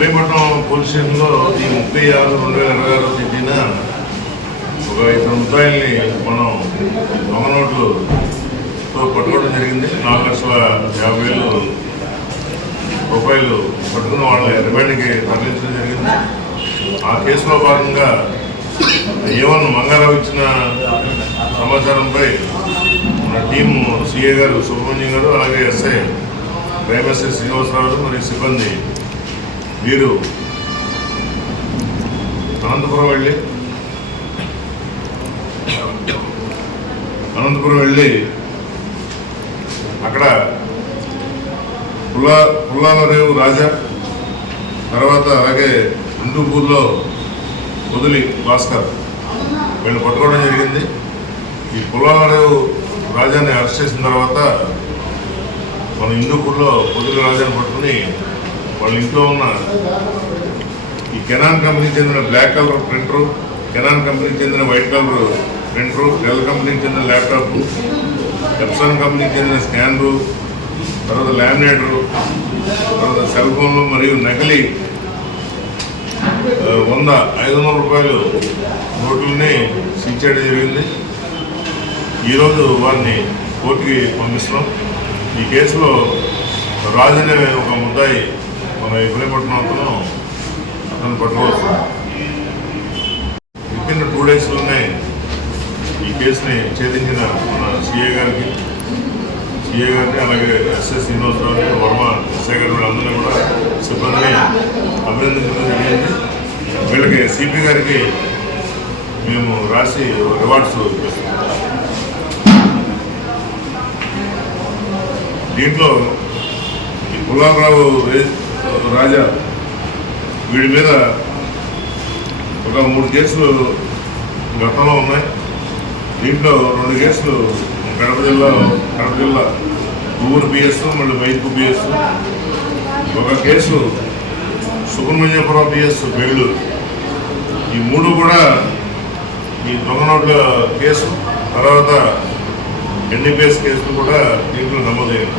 Ibrahimpatnam police స్టేషన్లో ఈ 36/2026 తేదీన ఒక 2 ముద్దాయిల్ని మనం దొంగ నోట్లతో పట్టుకోవడం జరిగింది. 4,50,000 రూపాయలు పట్టుకున్న వాళ్ళని రిమాండ్కి తరలించడం జరిగింది. ఆ కేసులో భాగంగా ఏవన్ మంగారావు ఇచ్చిన సమాచారంపై మన టీము సిఏ గారు సుబ్రహ్మణ్యం గారు, అలాగే ఎస్ఐ ప్రేమశ్రీ శ్రీనివాసరావు మరియు సిబ్బంది వీరు అనంతపురం వెళ్ళి అక్కడ పుల్లాలరేవు రాజా, తర్వాత అలాగే హిందూపూర్లో పొదిలి భాస్కర్ వీళ్ళు పట్టుకోవడం జరిగింది. ఈ పుల్లాలరేవు రాజాని అరెస్ట్ చేసిన తర్వాత మన హిందూపూర్లో పొదిలి రాజాని పట్టుకుని వాళ్ళ ఇంట్లో ఉన్న ఈ కెనాన్ కంపెనీకి చెందిన బ్లాక్ కలర్ ప్రింటరు, కెనాన్ కంపెనీకి చెందిన వైట్ కలర్ ప్రింటరు, డెల్ కంపెనీకి చెందిన ల్యాప్టాప్, ఎప్సాన్ కంపెనీకి చెందిన స్కానరు, తర్వాత లామినేటరు, తర్వాత సెల్ ఫోన్లు మరియు నకిలీ 500 రూపాయలు నోట్లని సీజ్ చేయడం జరిగింది. ఈరోజు వారిని కోర్టుకి పంపిస్తున్నాం. ఈ కేసులో రాజు అనే ఒక ముద్దాయి మన ఇబ్రహీంపట్నం అతను పట్టుకోవచ్చు. వితిన్ 2 డేస్లోనే ఈ కేసుని ఛేదించిన మన సిఏ గారిని అలాగే ఎస్ఎస్ శ్రీనివాసరావు, వర్మ, ఎస్ఐ గారు వీళ్ళందరినీ కూడా సిబ్బందిని అభినందించడం జరిగింది. వీళ్ళకి సిపి గారికి మేము రాసి రివార్డ్స్ ఇస్తున్నాం. దీంట్లో ఈ పుల్లాలరావు రాజా వీడి మీద ఒక 3 కేసులు గతంలో ఉన్నాయి. దీంట్లో 2 కేసులు కడప జిల్లా ఊరు పిఎస్, మళ్ళీ మైదుకు పిఎస్, ఒక కేసు సుబ్రహ్మణ్యపురం పిఎస్ బెంగళూరు. ఈ 3 కూడా ఈ దొంగ నోట్ల కేసు, తర్వాత ఎన్డీపీఎస్ కేసులు కూడా దీంట్లో నమోదయ్యాయి.